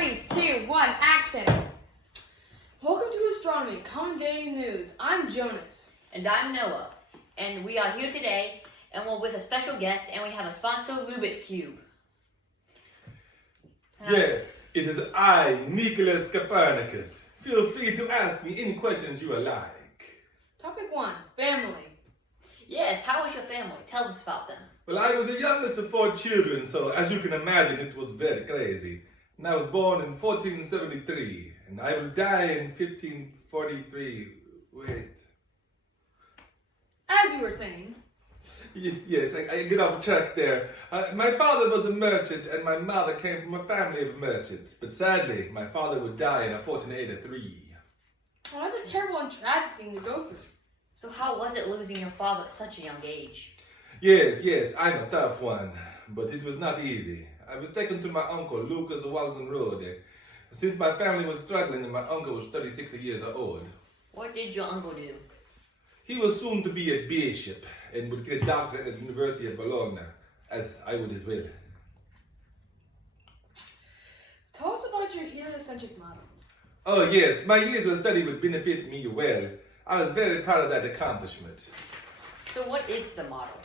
3, 2, 1, action! Welcome to Astronomy, Common Daily News. I'm Jonas. And I'm Noah. And we are here today, and we're with a special guest, and we have a sponsor, Rubik's Cube. Yes, it is I, Nicholas Copernicus. Feel free to ask me any questions you like. Topic 1, family. Yes, how was your family? Tell us about them. Well, I was the youngest of 4 children, so as you can imagine, it was very crazy. And I was born in 1473, and I will die in 1543. Wait. As you were saying. Yes, I get off track there. My father was a merchant, and my mother came from a family of merchants. But sadly, my father would die in 1483. Oh, that's a terrible and tragic thing to go through. So how was it losing your father at such a young age? Yes, I'm a tough one, but it was not easy. I was taken to my uncle, Lucas Walson Road. Since my family was struggling and my uncle was 36 years old. What did your uncle do? He was soon to be a bishop and would get a doctorate at the University of Bologna, as I would as well. Tell us about your heliocentric model. Oh yes, my years of study would benefit me well. I was very proud of that accomplishment. So what is the model?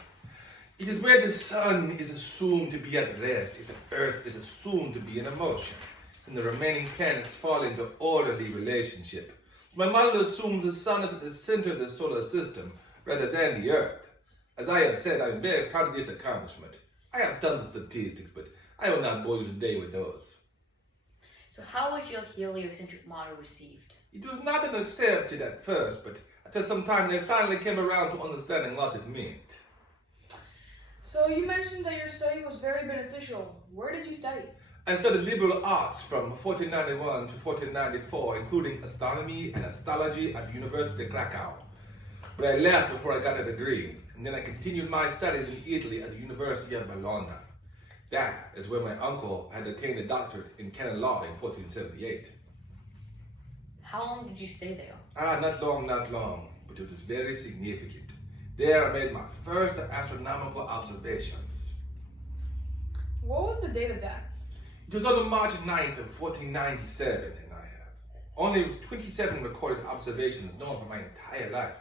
It is where the sun is assumed to be at rest if the earth is assumed to be in motion, and the remaining planets fall into orderly relationship. My model assumes the sun is at the center of the solar system rather than the earth. As I have said, I am very proud of this accomplishment. I have tons of statistics, but I will not bore you today with those. So how was your heliocentric model received? It was not accepted at first, but after some time they finally came around to understanding what it meant. So you mentioned that your study was very beneficial. Where did you study? I studied liberal arts from 1491 to 1494, including astronomy and astrology at the University of Krakow. But I left before I got a degree, and then I continued my studies in Italy at the University of Bologna. That is where my uncle had attained a doctorate in canon law in 1478. How long did you stay there? Not long, but it was very significant. There I made my first astronomical observations. What was the date of that? It was on March 9th of 1497, and I have only 27 recorded observations known for my entire life.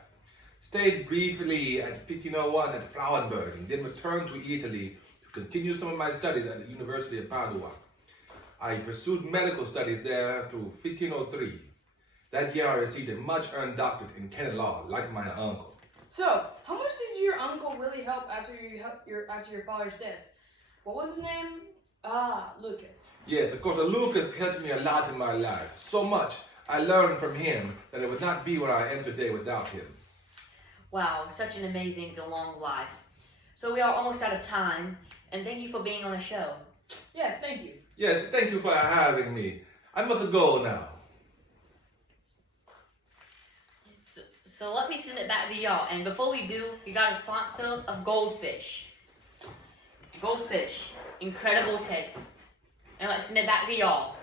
Stayed briefly at 1501 at Frauenburg, and then returned to Italy to continue some of my studies at the University of Padua. I pursued medical studies there through 1503. That year I received a much-earned doctorate in canon law, like my uncle. So, how much did your uncle really help after your father's death? What was his name? Lucas. Yes, of course, Lucas helped me a lot in my life. So much I learned from him that I would not be where I am today without him. Wow, such an amazing and long life. So we are almost out of time, and thank you for being on the show. Yes, thank you. Yes, thank you for having me. I must go now. So let me send it back to y'all. And before we do, we got a sponsor of Goldfish. Goldfish, incredible taste. And let's send it back to y'all.